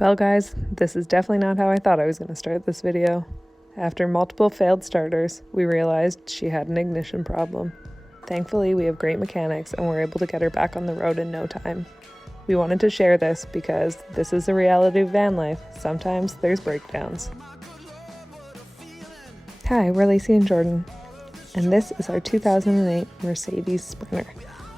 Well guys, this is definitely not how I thought I was going to start this video. After multiple failed starters, we realized she had an ignition problem. Thankfully, we have great mechanics and we're able to get her back on the road in no time. We wanted to share this because this is the reality of van life. Sometimes there's breakdowns. Hi, we're Lacey and Jordan, and this is our 2008 Mercedes Sprinter.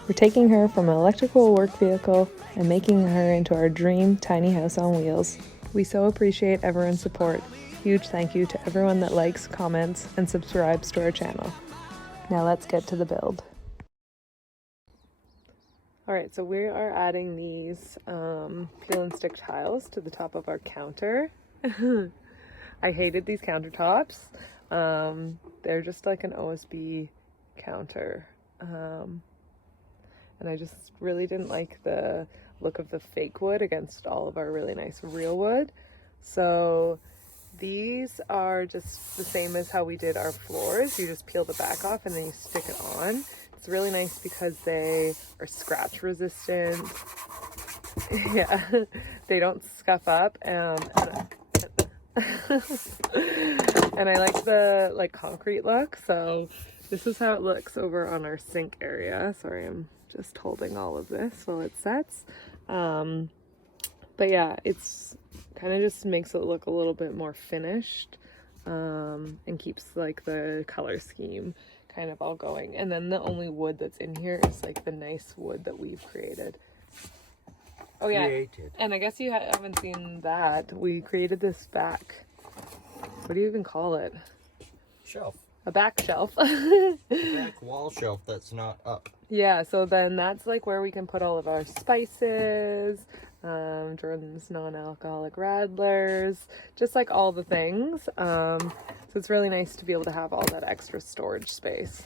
We're taking her from an electrical work vehicle and making her into our dream tiny house on wheels. We so appreciate everyone's support. Huge thank you to everyone that likes, comments, and subscribes to our channel. Now let's get to the build. Alright, so we are adding these peel and stick tiles to the top of our counter. I hated these countertops. They're just like an OSB counter. And I just really didn't like the look of the fake wood against all of our really nice real wood. So these are just the same as how we did our floors. You just peel the back off and then you stick it on. It's really nice because they are scratch resistant. Yeah, they don't scuff up. And I like the concrete look. So this is how it looks over on our sink area. Sorry, I'm just holding all of this while it sets. But yeah, it's kind of just makes it look a little bit more finished, and keeps like the color scheme kind of all going. And then the only wood that's in here is like the nice wood that we've created. Oh yeah, and I guess you haven't seen that. We created this back, what do you even call it? Shelf. A back shelf. A back wall shelf that's not up. Yeah, so then that's like where we can put all of our spices, Jordan's non-alcoholic radlers, just like all the things. So it's really nice to be able to have all that extra storage space.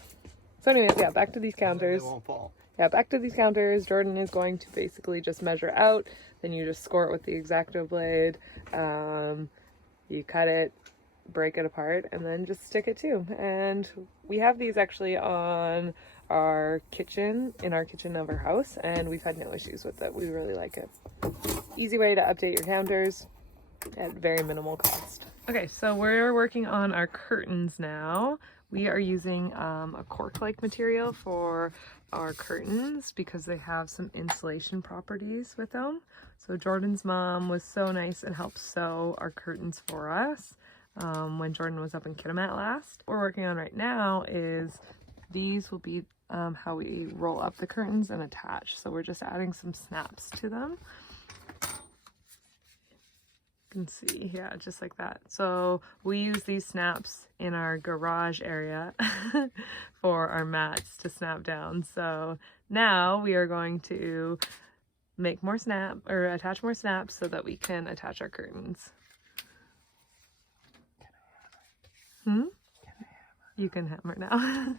So anyways, yeah, back to these counters. They won't fall. Yeah, back to these counters. Jordan is going to basically just measure out, then you just score it with the X-Acto blade. You cut it, break it apart, and then just stick it too. And we have these actually on our kitchen, in our kitchen of our house, and we've had no issues with it. We really like it. Easy way to update your counters at very minimal cost. Okay, so we're working on our curtains now. We are using a cork-like material for our curtains because they have some insulation properties with them. So Jordan's mom was so nice and helped sew our curtains for us when Jordan was up in Kitimat last. What we're working on right now is these will be how we roll up the curtains and attach. So we're just adding some snaps to them. You can see, yeah, just like that. So we use these snaps in our garage area for our mats to snap down. So now we are going to make more attach more snaps so that we can attach our curtains. You can hammer now.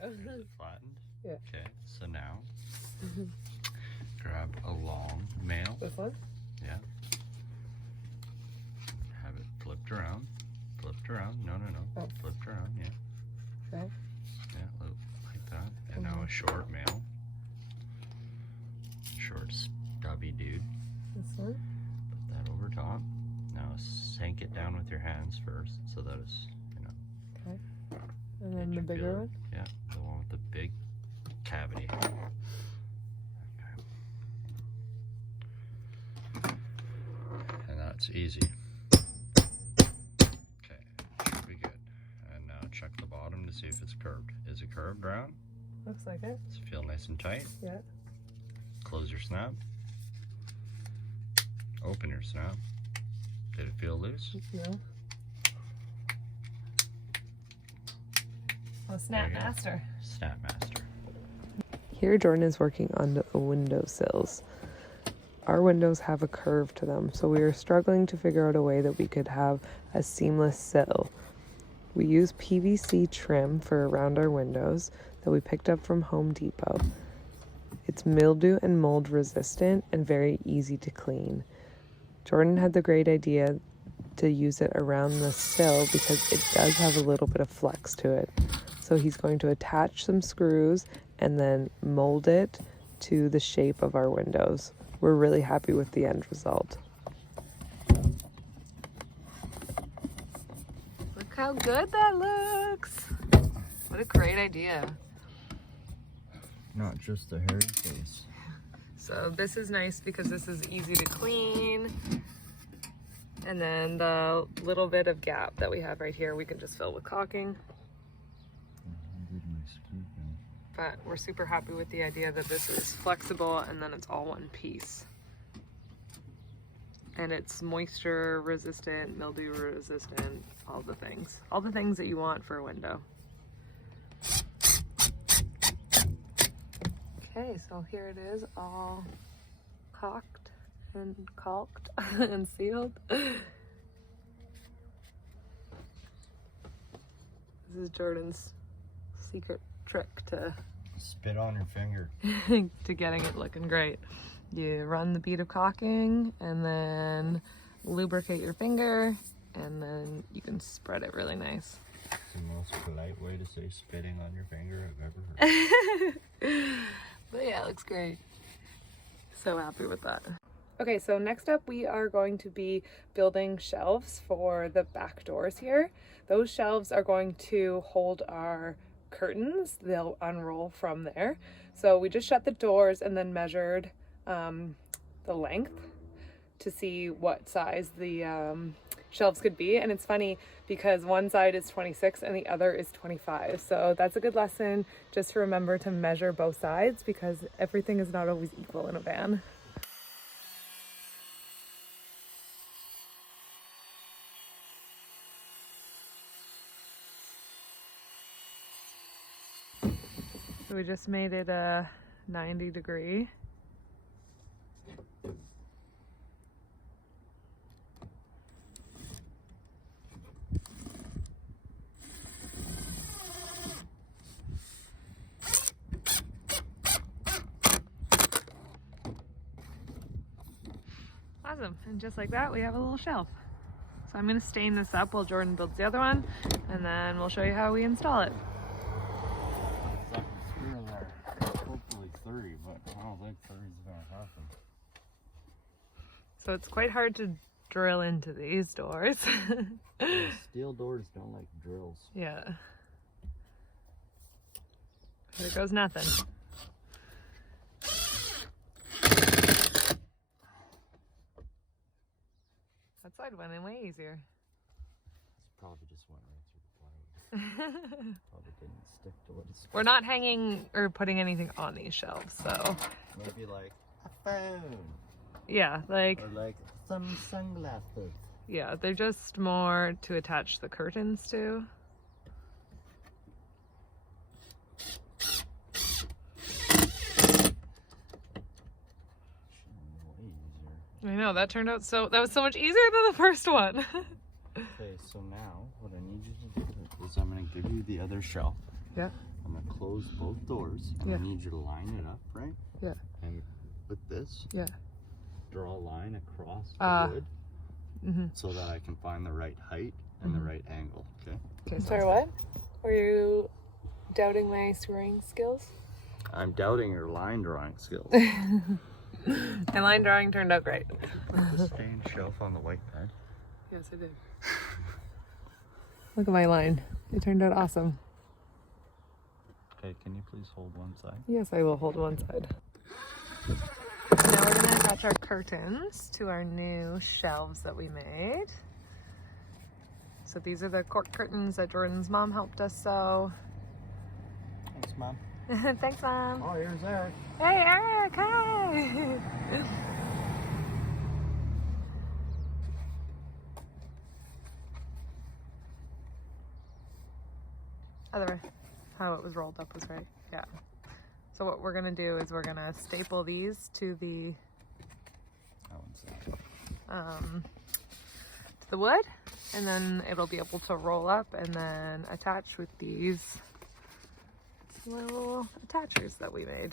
There you go. Flattened? Yeah. Okay, so now grab a long nail. This one? Yeah. Have it flipped around. Flipped around. No. Oh. Flipped around, yeah. Okay. Yeah, like that. And now a short nail. Short stubby dude. This one? Put that over top. Now sink it down with your hands first so that it's, Okay. And then the bigger one? Yeah, the one with the big cavity. Okay. And that's easy. Okay, should be good. And now check the bottom to see if it's curved. Is it curved round? Looks like it. Does it feel nice and tight? Yeah. Close your snap. Open your snap. Did it feel loose? No. Oh, Snap Master. Snap Master. Here Jordan is working on the windowsills. Our windows have a curve to them, so we were struggling to figure out a way that we could have a seamless sill. We use PVC trim for around our windows that we picked up from Home Depot. It's mildew and mold resistant and very easy to clean. Jordan had the great idea to use it around the sill because it does have a little bit of flex to it. So he's going to attach some screws and then mold it to the shape of our windows. We're really happy with the end result. Look how good that looks. What a great idea. Not just a hairy face. So this is nice because this is easy to clean. And then the little bit of gap that we have right here, we can just fill with caulking. But we're super happy with the idea that this is flexible and then it's all one piece. And it's moisture resistant, mildew resistant, all the things. All the things that you want for a window. Okay, so here it is, all caulked and sealed. This is Jordan's secret trick to spit on your finger. to getting it looking great. You run the bead of caulking and then lubricate your finger, and then you can spread it really nice. It's the most polite way to say spitting on your finger I've ever heard. But yeah, it looks great. So happy with that. Okay, so next up we are going to be building shelves for the back doors here. Those shelves are going to hold our curtains. They'll unroll from there. So we just shut the doors and then measured the length to see what size the shelves could be. And it's funny because one side is 26 and the other is 25. So that's a good lesson just to remember to measure both sides because everything is not always equal in a van. So we just made it a 90-degree. Awesome, and just like that we have a little shelf. So I'm going to stain this up while Jordan builds the other one, and then we'll show you how we install it. Hopefully 30, but I don't think 30 is going to happen. So it's quite hard to drill into these doors. Yeah, steel doors don't like drills. Yeah. There goes nothing. That side went in way easier. It's probably just went right through the plywood. Probably didn't stick to what it's. We're not hanging or putting anything on these shelves, so. Maybe like a phone. Yeah, like. Or like some sunglasses. Yeah, they're just more to attach the curtains to. I know, that turned out that was so much easier than the first one. Okay, so now what I need you to do is I'm going to give you the other shelf. Yeah. I'm going to close both doors and Yeah. I need you to line it up, right? Yeah. And with this, Yeah. draw a line across the wood Mm-hmm. so that I can find the right height and the right angle, okay? Okay. Sorry, what? Were you doubting my screwing skills? I'm doubting your line drawing skills. My line drawing turned out great. Put the stained shelf on the white pad. Yes, I did. Look at my line. It turned out awesome. Okay, can you please hold one side? Yes, I will hold one side. Now we're going to attach our curtains to our new shelves that we made. So these are the cork curtains that Jordan's mom helped us sew. Thanks, Mom. Thanks, Mom. Oh, here's Eric. Hey, Eric, hi. Other way. How it was rolled up was right. Yeah. So what we're going to do is we're going to staple these to the wood, and then it'll be able to roll up and then attach with these little attachers that we made.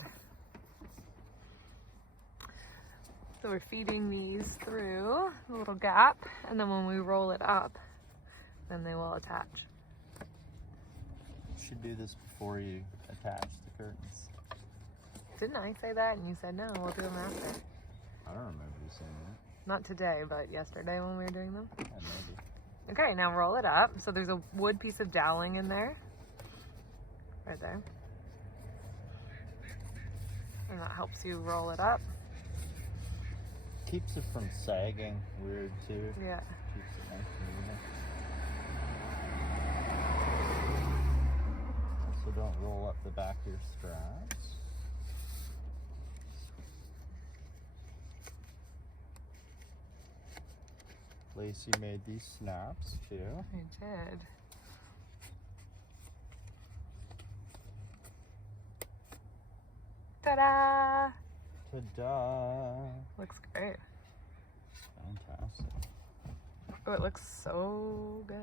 So we're feeding these through a little gap, and then when we roll it up, then they will attach. should do this before you attach the curtains. Didn't I say that? And you said no, we'll do them after. I don't remember you saying that. Not today, but yesterday when we were doing them. Yeah, maybe. Okay, now roll it up. So there's a wood piece of doweling in there. Right there. And that helps you roll it up. Keeps it from sagging weird too. Yeah. Keeps it nice and even. Also don't roll up the back of your straps. Lacey made these snaps too. I did. Ta-da! Ta-da! Looks great. Fantastic. Oh, it looks so good.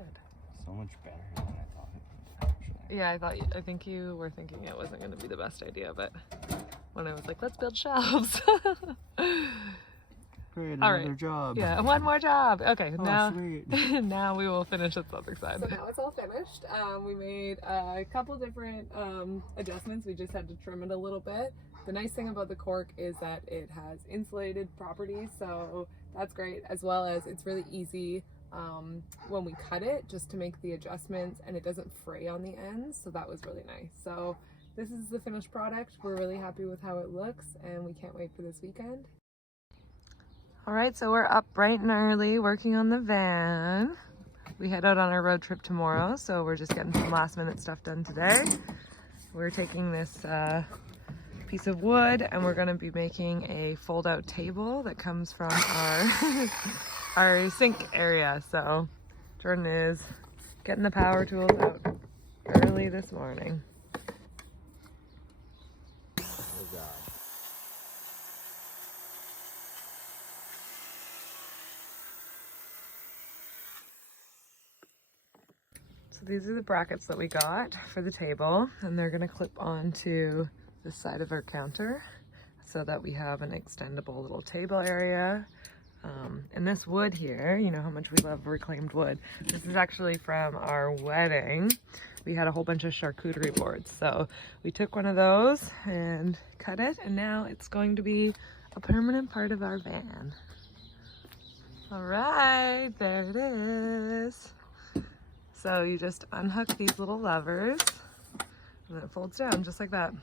So much better than I thought it would actually. Yeah, I think you were thinking it wasn't going to be the best idea, but when I was like, let's build shelves. Great, All another right. job. Yeah, one more job. Okay, Oh, now sweet. now we will finish this other side. So now it's all finished. We made a couple different adjustments. We just had to trim it a little bit. The nice thing about the cork is that it has insulated properties, so that's great, as well as it's really easy when we cut it just to make the adjustments, and it doesn't fray on the ends, so that was really nice. So this is the finished product. We're really happy with how it looks, and we can't wait for this weekend. All right, so we're up bright and early working on the van. We head out on our road trip tomorrow, so we're just getting some last minute stuff done today. We're taking this piece of wood and we're gonna be making a fold out table that comes from our, our sink area. So Jordan is getting the power tools out early this morning. Good job. So these are the brackets that we got for the table, and they're gonna clip onto the side of our counter so that we have an extendable little table area. And this wood here, you know how much we love reclaimed wood. This is actually from our wedding. We had a whole bunch of charcuterie boards. So we took one of those and cut it, and now it's going to be a permanent part of our van. All right, there it is. So you just unhook these little levers and then it folds down just like that.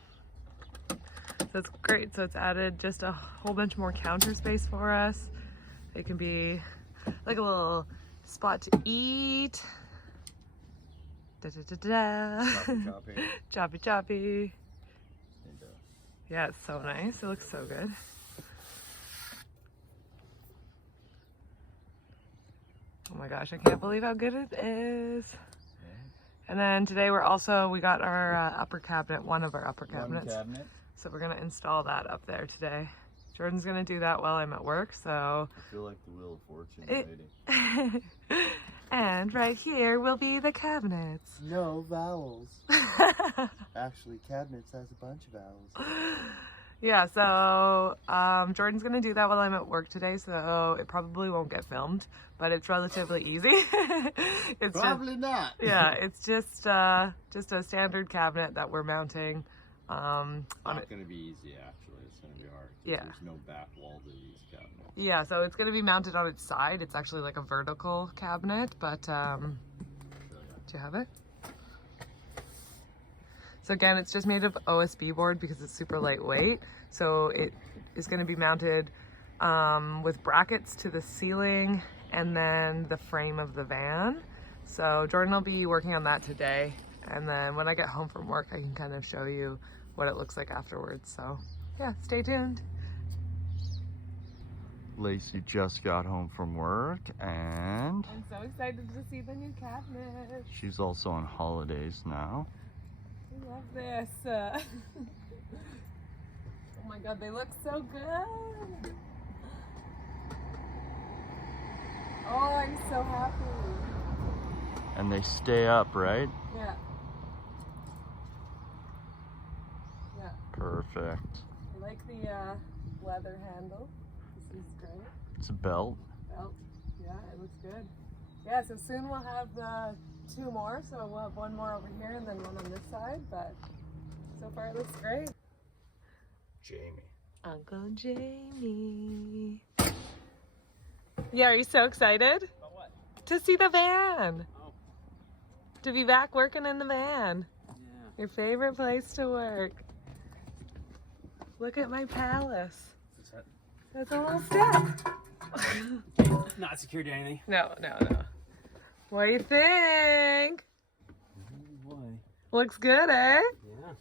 So it's great. So it's added just a whole bunch more counter space for us. It can be like a little spot to eat. Da, da, da, da. Choppy. Choppy choppy. Yeah, it's so nice. It looks so good. Oh my gosh, I can't believe how good it is. And then today we got our upper cabinet, one of our upper cabinets. One cabinet. So we're gonna install that up there today. Jordan's gonna do that while I'm at work, so. I feel like the Wheel of Fortune lady. And right here will be the cabinets. No vowels. Actually, cabinets has a bunch of vowels. Yeah, so Jordan's gonna do that while I'm at work today, so it probably won't get filmed, but it's relatively easy. It's Probably not. Yeah, it's just a standard cabinet that we're mounting. Not going to be easy, actually. It's going to be hard. Yeah. There's no back wall to these cabinets. Yeah, so it's gonna be mounted on its side. It's actually like a vertical cabinet, but do you have it? So again, it's just made of OSB board because it's super lightweight. So it is going to be mounted with brackets to the ceiling and then the frame of the van. So Jordan will be working on that today. And then when I get home from work, I can kind of show you what it looks like afterwards. So yeah, stay tuned. Lacey just got home from work and I'm so excited to see the new cabinet. she's also on holidays now. I love this. Oh my god, they look so good. Oh, I'm so happy. And they stay up, right? Yeah. Yeah. Perfect. I like the leather handle. This is great. It's a belt. Belt. Yeah, it looks good. Yeah, so soon we'll have the 2 more, so we'll have 1 more over here and then 1 on this side, but so far it looks great. Jamie. Uncle Jamie. Yeah, are you so excited? About what? To see the van. Oh. To be back working in the van. Yeah. Your favorite place to work. Look at my palace. Is that That's a little step. not secured to anything? No. What do you think? Oh boy. Looks good, eh? Yeah.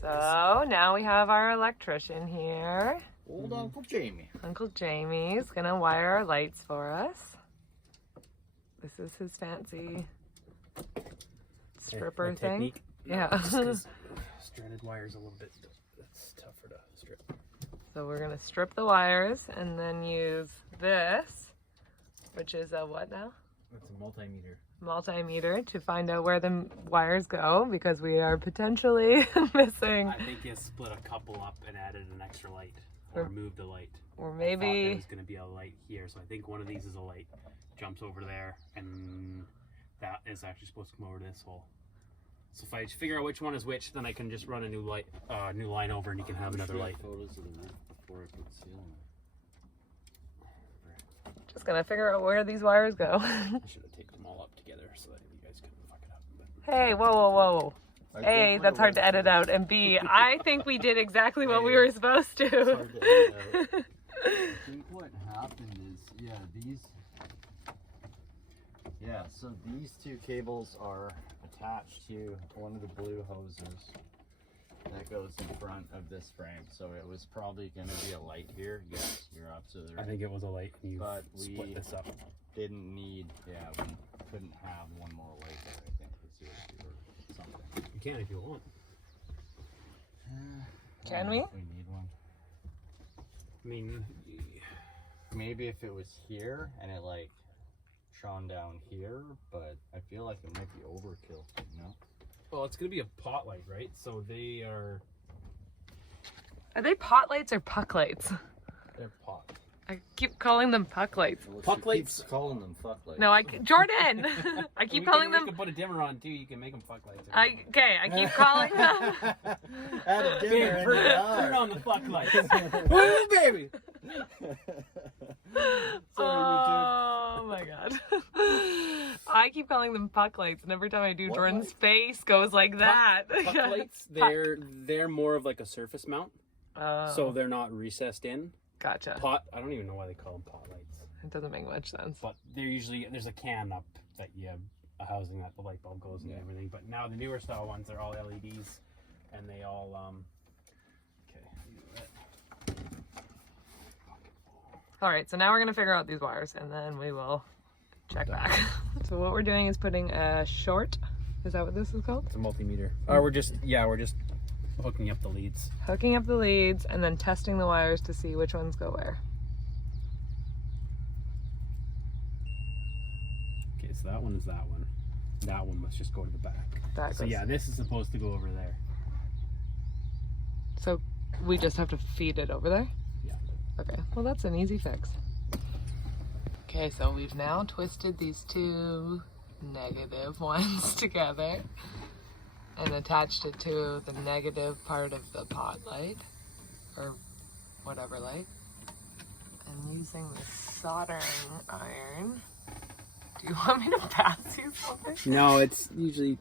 So now we have our electrician here. Old Uncle Jamie. Uncle Jamie's gonna wire our lights for us. This is his fancy stripper thing. Technique. Yeah. Stranded wires a little bit. That's tougher to strip. So we're gonna strip the wires and then use this, which is a what now? That's a multimeter. Multimeter to find out where the wires go, because we are potentially missing. I think you split a couple up and added an extra light, or moved a light. Or I thought maybe there was going to be a light here, so I think one of these is a light. Jumps over there, and that is actually supposed to come over this hole. So if I just figure out which one is which, then I can just run a new light, new line over, and you can have another light. Photos of the roof before I put the ceiling. just gonna figure out where these wires go. I should have taped them all up together so that you guys couldn't fuck it up. But Hey, whoa. A, that's hard to edit out, and B, I think we did exactly what we were supposed to. I think what happened is, so these 2 cables are attached to one of the blue hoses that goes in front of this frame. So it was probably going to be a light here. Yes, you're absolutely right. I think it was a light, and you But split we this up. didn't need, we couldn't have 1 more light there, I think, was the issue or something. You can if you want. Can I don't we? know if we need one. I mean, Maybe if it was here and it like shone down here, but I feel like it might be overkill, you know? well, it's going to be a pot light, right? So they are. Are they pot lights or puck lights? They're pot. I keep calling them puck lights. Puck lights? Calling them fuck lights. No, Jordan! I keep calling We them. can put a dimmer on too. You can make them fuck lights. I keep calling them. Add a dimmer in Turn the on the fuck lights. Woo, baby! Oh my god. I keep calling them puck lights, and every time I do, What Jordan's lights? face goes like that. Puck lights. They're more of like a surface mount, so they're not recessed in. Gotcha. Pot. I don't even know why they call them pot lights, It doesn't make much sense. but they're usually there's a can up that you have a housing that the light bulb goes in and everything. But now the newer style ones, they're all LEDs, and they all All right, so now we're gonna figure out these wires, and then we will check back. So what we're doing is putting a short. Is that what this is called? It's a multimeter. We're just hooking up the leads. Hooking up the leads and then testing the wires to see which ones go where. Okay, so that one is that one. That one must just go to the back. That So goes. yeah, this is supposed to go over there. So we just have to feed it over there? Yeah. Okay, well that's an easy fix. Okay, so we've now twisted these 2 negative ones together and attached it to the negative part of the pot light, or whatever light. And using the soldering iron. Do you want me to pass you something? No, it's usually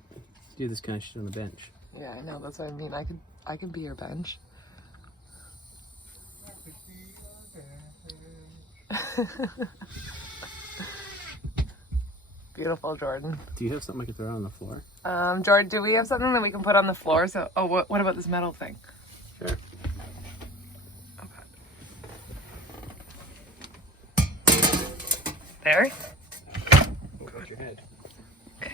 do this kind of shit on the bench. Yeah, I know, that's what I mean. I could be your bench. Beautiful, Jordan. Do you have something I could throw on the floor? Jordan, do we have something that we can put on the floor? So, what about this metal thing? Sure. There? Watch your head. Okay.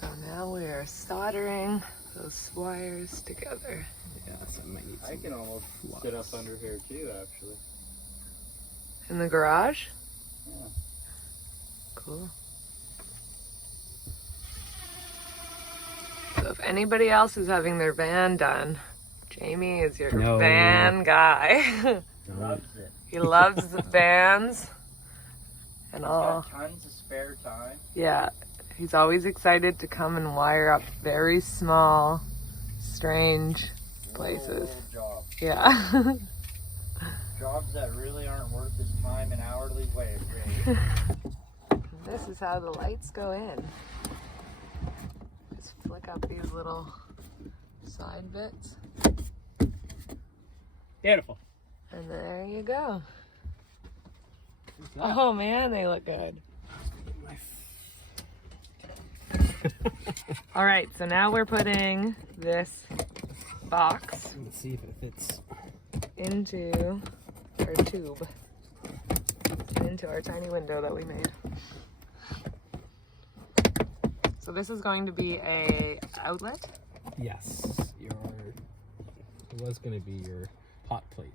So now we are soldering those wires together. Yeah, so I might need some. I can almost sit up under here too, actually. In the garage? Yeah. Cool. So if anybody else is having their van done, Jamie is your No. van guy. Loves it. He loves the vans and He's all. got tons of spare time. Yeah, he's always excited to come and wire up very small, strange places. Little jobs. Yeah. Jobs that really aren't worth his time and hourly wage. This is how the lights go in. Just flick up these little side bits. Beautiful. And there you go. that? Oh man, they look good. All right, so now we're putting this box Let's see if it fits. into our tube, into our tiny window that we made. So this is going to be a outlet. Yes, it was going to be your hot plate.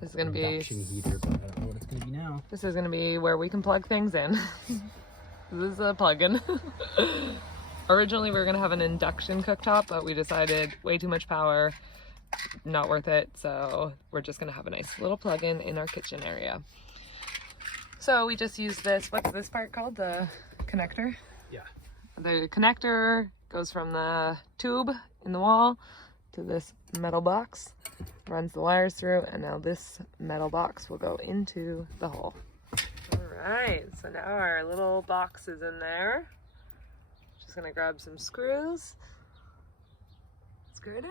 This is going to be Induction heater, but I don't know what it's going to be now. This is going to be where we can plug things in. This is a plug-in. Originally we were going to have an induction cooktop, but we decided way too much power, not worth it, so we're just going to have a nice little plug-in in our kitchen area. So we just use this, what's this part called? The connector? Yeah. The connector goes from the tube in the wall to this metal box, runs the wires through, and now this metal box will go into the hole. All right, so now our little box is in there. Just gonna grab some screws, screw it in.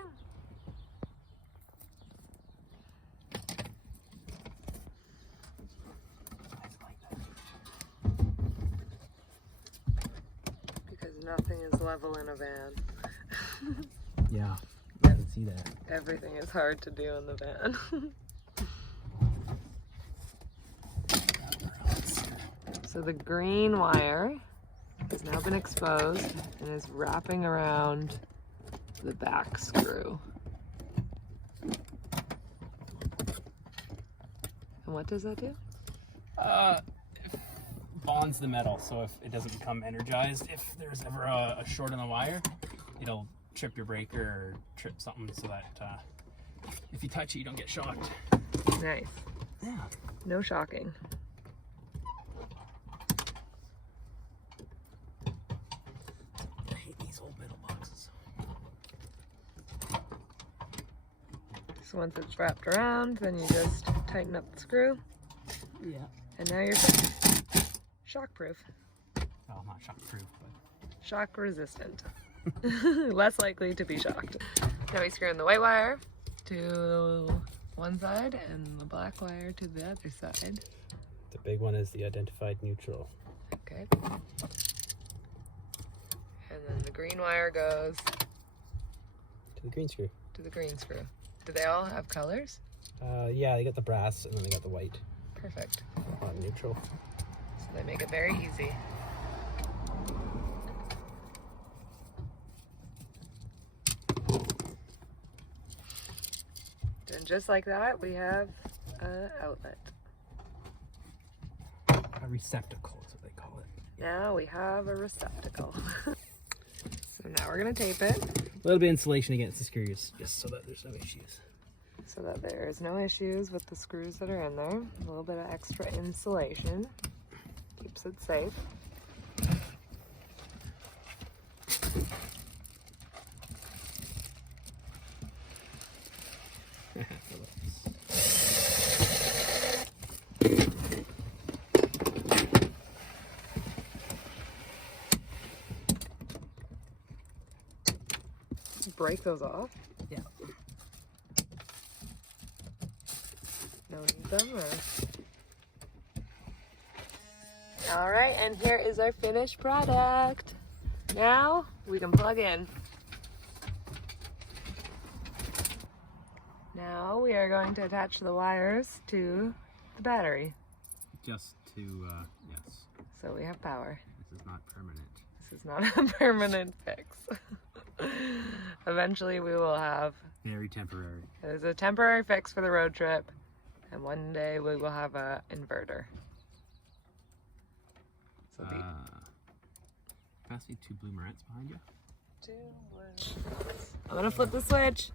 Because nothing is level in a van. Yeah, I can see that. Everything is hard to do in the van. So the green wire has now been exposed and is wrapping around the back screw. And what does that do? It bonds the metal, so if it doesn't become energized, if there's ever a short in the wire, it'll trip your breaker or trip something so that if you touch it, you don't get shocked. Nice. Yeah. No shocking. I hate these old metal boxes. So once it's wrapped around, then you just tighten up the screw, Yeah. and now you're shock-proof. Well, not shock-proof, but Shock resistant. Less likely to be shocked. Now we screw in the white wire to one side and the black wire to the other side. the big one is the identified neutral. Okay. And then the green wire goes To the green screw. to the green screw. Do they all have colors? Yeah, they got the brass and then they got the white. Perfect. Neutral. So they make it very easy. And just like that, we have an outlet. A receptacle is what they call it. Now we have a receptacle. So now we're gonna tape it A little bit of insulation against the screws, just so that there's no issues. so that there's no issues with the screws that are in there. A little bit of extra insulation keeps it safe. Break those off? Yeah. No need them or... All right, and here is our finished product. Now we can plug in. Now we are going to attach the wires to the battery. Just to, yes, So we have power. this is not permanent. This is not a permanent fix. Eventually we will have, Very temporary. it is a temporary fix for the road trip, and one day we will have a inverter. So the Pass me 2 blue Marantz behind you. I'm gonna flip the switch.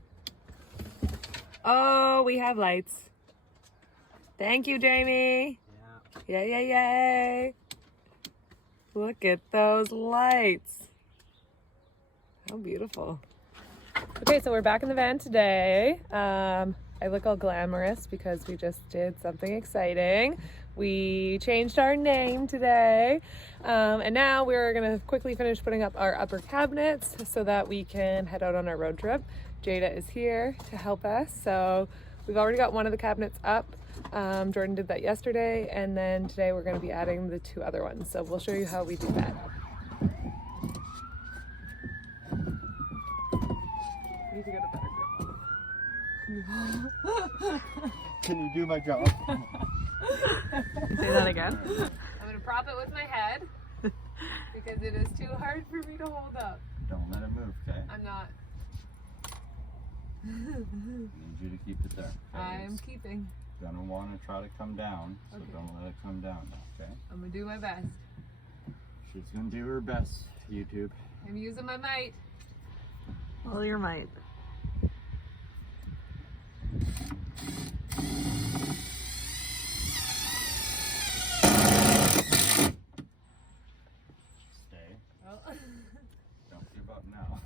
Oh, we have lights. Thank you, Jamie. Yeah. Yay, yay, yay. Look at those lights. How beautiful. Okay, so we're back in the van today. I look all glamorous because we just did something exciting. We changed our name today. And now we're gonna quickly finish putting up our upper cabinets so that we can head out on our road trip. Jada is here to help us. So we've already got one of the cabinets up. Jordan did that yesterday, and then today we're gonna be adding the 2 other ones. So we'll show you how we do that. Need to get a better grip. Can you do my job? Say that again. I'm gonna prop it with my head because it is too hard for me to hold up. Don't let it move, okay? I'm not. I need you to keep it there. Okay? I'm It's keeping. gonna want to try to come down, so Okay. don't let it come down, okay? I'm gonna do my best. She's gonna do her best, YouTube. I'm using my might. All your might. Stay. Oh. Don't give up now.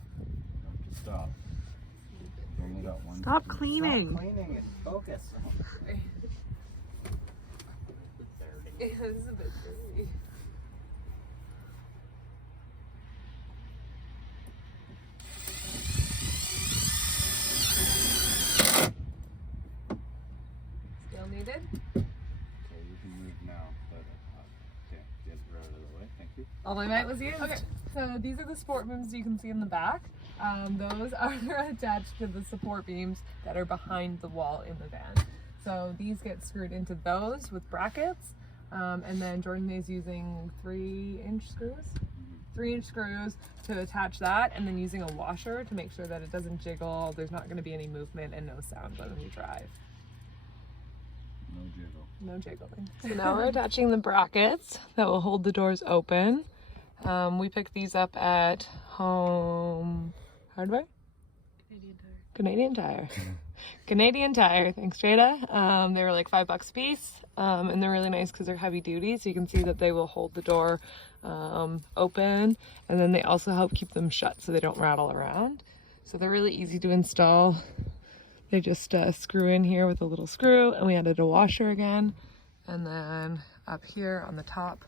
Don't just stop. You only got one. Stop cleaning. Stop cleaning and focus. It was a bit dirty. Still needed? Okay, you can move now, but okay, get it out of the way. Thank you. All my might was used. Okay, so these are the support beams you can see in the back. Those are attached to the support beams that are behind the wall in the van. So these get screwed into those with brackets, and then Jordan is using 3-inch screws. 3-inch screws to attach that, and then using a washer to make sure that it doesn't jiggle, there's not going to be any movement and no sound when we drive. No jiggle. No jiggling. So now we're attaching the brackets that will hold the doors open. We picked these up at Home Hardware? Canadian Tire. Canadian Tire. Thanks, Jada. They were like $5 a piece, and they're really nice because they're heavy duty, so you can see that they will hold the door open, and then they also help keep them shut so they don't rattle around. So they're really easy to install. They just screw in here with a little screw, and we added a washer again. And then up here on the top,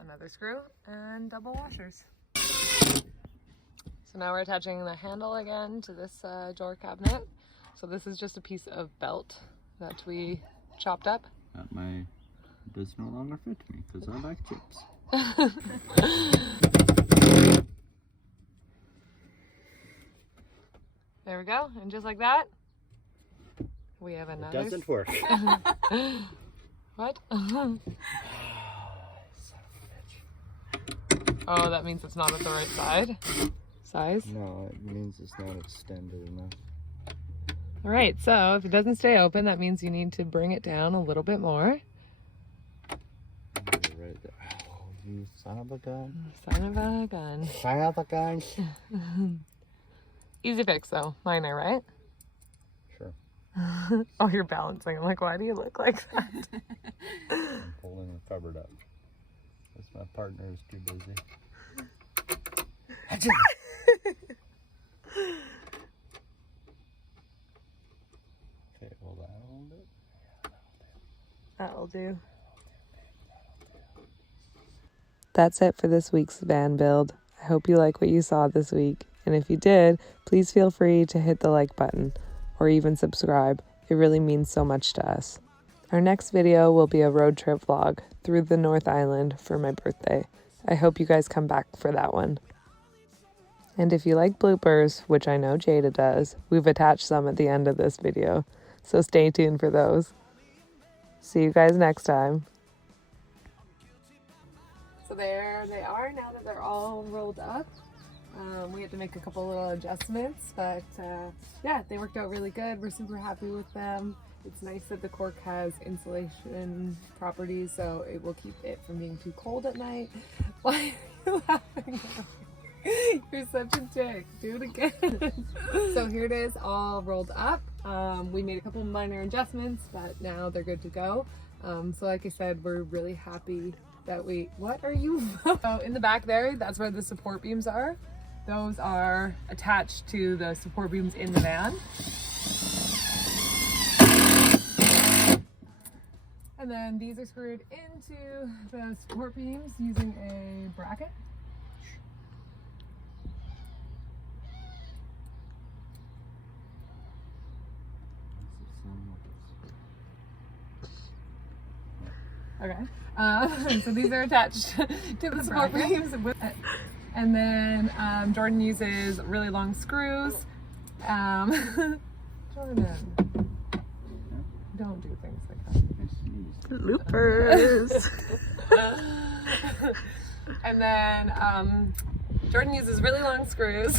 another screw and double washers. So now we're attaching the handle again to this door cabinet. So this is just a piece of belt that we chopped up. That does no longer fit me because I like chips. There we go, and just like that, we have It another. doesn't work. What? Son of a bitch. Oh, that means it's not at the right size. No, it means it's not extended enough. All right, so if it doesn't stay open, that means you need to bring it down a little bit more. Right there. Oh, you son of a gun. Son of a gun. Son of a gun. Easy fix though, minor, right? Sure. Oh, you're balancing. I'm like, why do you look like that? I'm pulling the cupboard up. Because my partner is too busy. Okay, well that'll do. That'll do. That's it for this week's van build. I hope you like what you saw this week. And if you did, please feel free to hit the like button or even subscribe. It really means so much to us. Our next video will be a road trip vlog through the North Island for my birthday. I hope you guys come back for that one. And if you like bloopers, which I know Jada does, we've attached some at the end of this video. So stay tuned for those. See you guys next time. So there they are now that they're all rolled up. We had to make a couple little adjustments, but yeah, they worked out really good. We're super happy with them. It's nice that the cork has insulation properties, so it will keep it from being too cold at night. Why are you laughing? You're such a dick. Do it again. So here it is, all rolled up. We made a couple minor adjustments, but now they're good to go. So like I said, we're really happy that what are you? So in the back there, that's where the support beams are. Those are attached to the support beams in the van. And then these are screwed into the support beams using a bracket. Okay, so these are attached to the support beams. And then Jordan uses really long screws. Jordan, don't do things like that. Loopers. And then Jordan uses really long screws.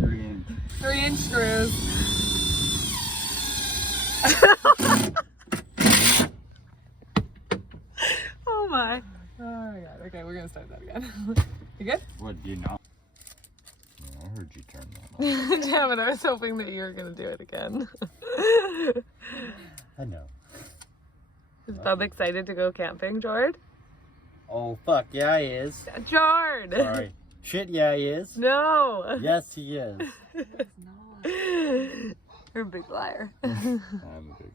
3-inch screws. Oh my. Oh my god. Okay, we're gonna start that again. You good? What, do you know? Yeah, I heard you turn that on. Damn it, I was hoping that you were gonna do it again. I know. Is Bub excited to go camping, Jord? Oh, fuck, yeah, he is. Jord! Sorry. Shit, yeah, he is. No! Yes, he is. You're a big liar. I'm a big